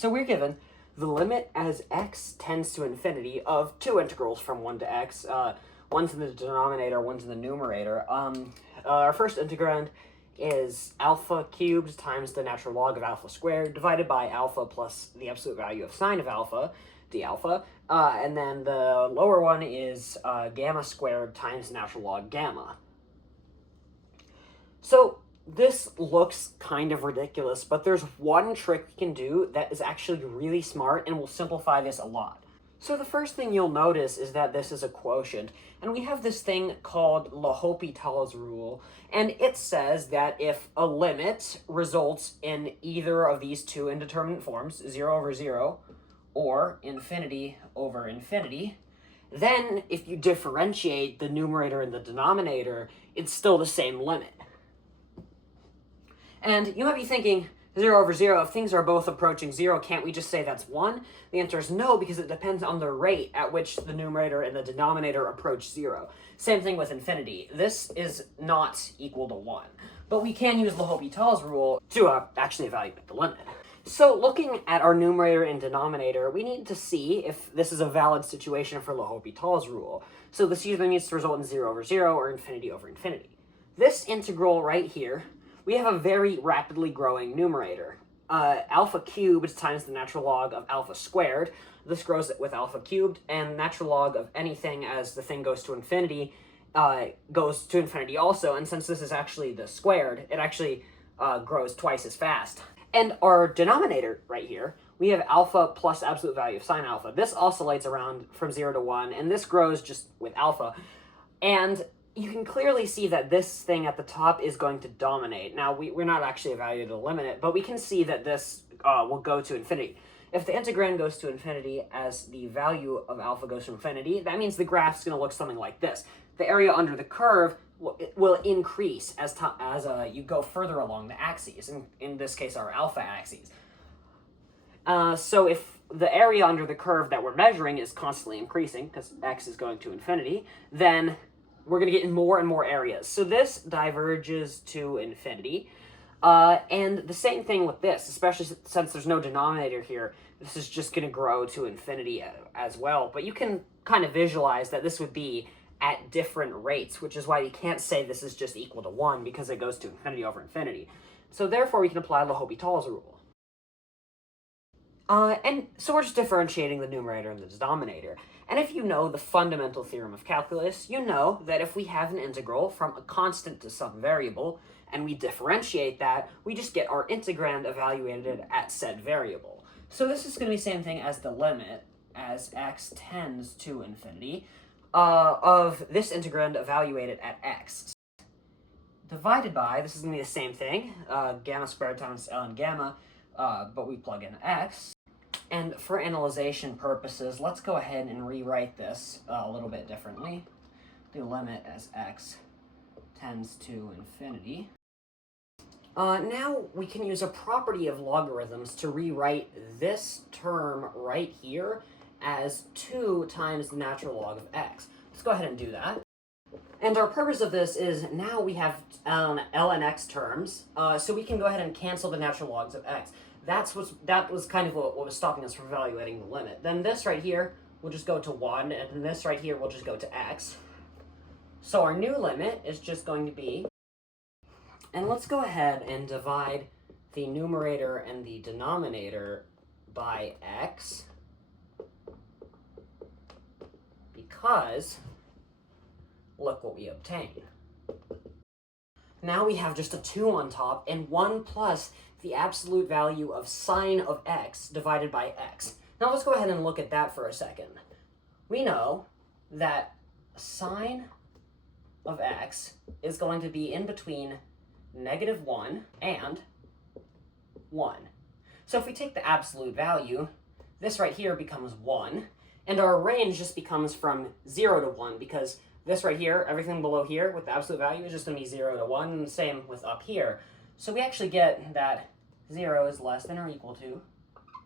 So we're given the limit as x tends to infinity of two integrals from 1 to x. One's in the denominator, one's in the numerator. Our first integrand is alpha cubed times the natural log of alpha squared divided by alpha plus the absolute value of sine of alpha, d alpha. And then the lower one is gamma squared times natural log gamma. So this looks kind of ridiculous, but there's one trick we can do that is actually really smart and will simplify this a lot. So the first thing you'll notice is that this is a quotient, and we have this thing called L'Hopital's rule, and it says that if a limit results in either of these two indeterminate forms, 0 over 0 or infinity over infinity, then if you differentiate the numerator and the denominator, it's still the same limit. And you might be thinking, 0 over 0, if things are both approaching 0, can't we just say that's 1? The answer is no, because it depends on the rate at which the numerator and the denominator approach 0. Same thing with infinity. This is not equal to 1. But we can use L'Hopital's rule to actually evaluate the limit. So looking at our numerator and denominator, we need to see if this is a valid situation for L'Hopital's rule. So this either needs to result in 0 over 0 or infinity over infinity. This integral right here, we have a very rapidly growing numerator. Alpha cubed times the natural log of alpha squared. This grows with alpha cubed, and natural log of anything as the thing goes to infinity goes to infinity also, and since this is actually the squared, it actually grows twice as fast. And our denominator right here, we have alpha plus absolute value of sine alpha. This oscillates around from 0 to 1, and this grows just with alpha. And you can clearly see that this thing at the top is going to dominate. Now, we're not actually evaluating to limit it, but we can see that this will go to infinity. If the integrand goes to infinity as the value of alpha goes to infinity, that means the graph's going to look something like this. The area under the curve will increase as you go further along the axes, in this case our alpha axes. So if the area under the curve that we're measuring is constantly increasing, because x is going to infinity, then we're going to get in more and more areas. So this diverges to infinity. And the same thing with this, especially since there's no denominator here, this is just going to grow to infinity as well. But you can kind of visualize that this would be at different rates, which is why you can't say this is just equal to 1, because it goes to infinity over infinity. So therefore, we can apply L'Hopital's rule. And so we're just differentiating the numerator and the denominator. And if you know the fundamental theorem of calculus, you know that if we have an integral from a constant to some variable, and we differentiate that, we just get our integrand evaluated at said variable. So this is going to be the same thing as the limit, as x tends to infinity, of this integrand evaluated at x. Divided by, this is going to be the same thing, gamma squared times ln gamma, but we plug in x. And for analyzation purposes, let's go ahead and rewrite this a little bit differently. The limit as x tends to infinity. Now we can use a property of logarithms to rewrite this term right here as 2 times the natural log of x. Let's go ahead and do that. And our purpose of this is now we have ln x terms, so we can go ahead and cancel the natural logs of x. That was kind of what was stopping us from evaluating the limit. Then this right here will just go to 1, and then this right here will just go to x. So our new limit is just going to be, and let's go ahead and divide the numerator and the denominator by x, because look what we obtain. Now we have just a 2 on top, and 1 plus the absolute value of sine of x divided by x. Now let's go ahead and look at that for a second. We know that sine of x is going to be in between -1 and 1. So if we take the absolute value, this right here becomes 1, and our range just becomes from 0 to 1, because this right here, everything below here with the absolute value is just going to be 0 to 1, and the same with up here. So we actually get that 0 is less than or equal to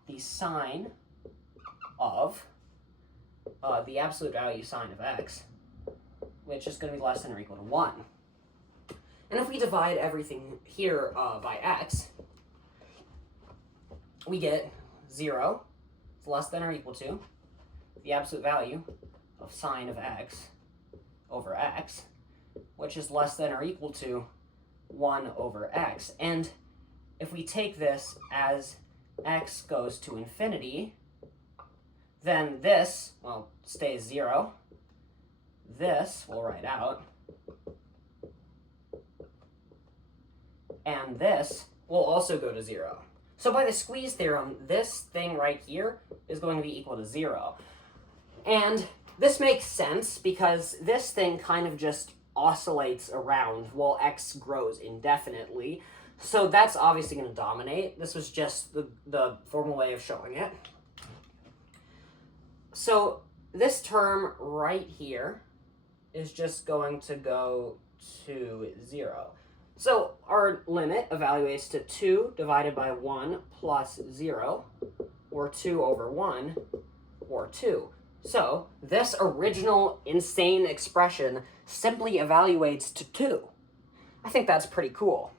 the sine of the absolute value sine of x, which is going to be less than or equal to 1. And if we divide everything here by x, we get 0 is less than or equal to the absolute value of sine of x over x, which is less than or equal to 1 over x. And if we take this as x goes to infinity, then this, well, stays 0. This we'll write out. And this will also go to 0. So by the squeeze theorem, this thing right here is going to be equal to 0. And this makes sense because this thing kind of just oscillates around while x grows indefinitely. So that's obviously going to dominate. This was just the formal way of showing it. So this term right here is just going to go to 0. So our limit evaluates to 2 divided by 1 plus 0, or 2 over 1, or 2. So this original insane expression simply evaluates to 2. I think that's pretty cool.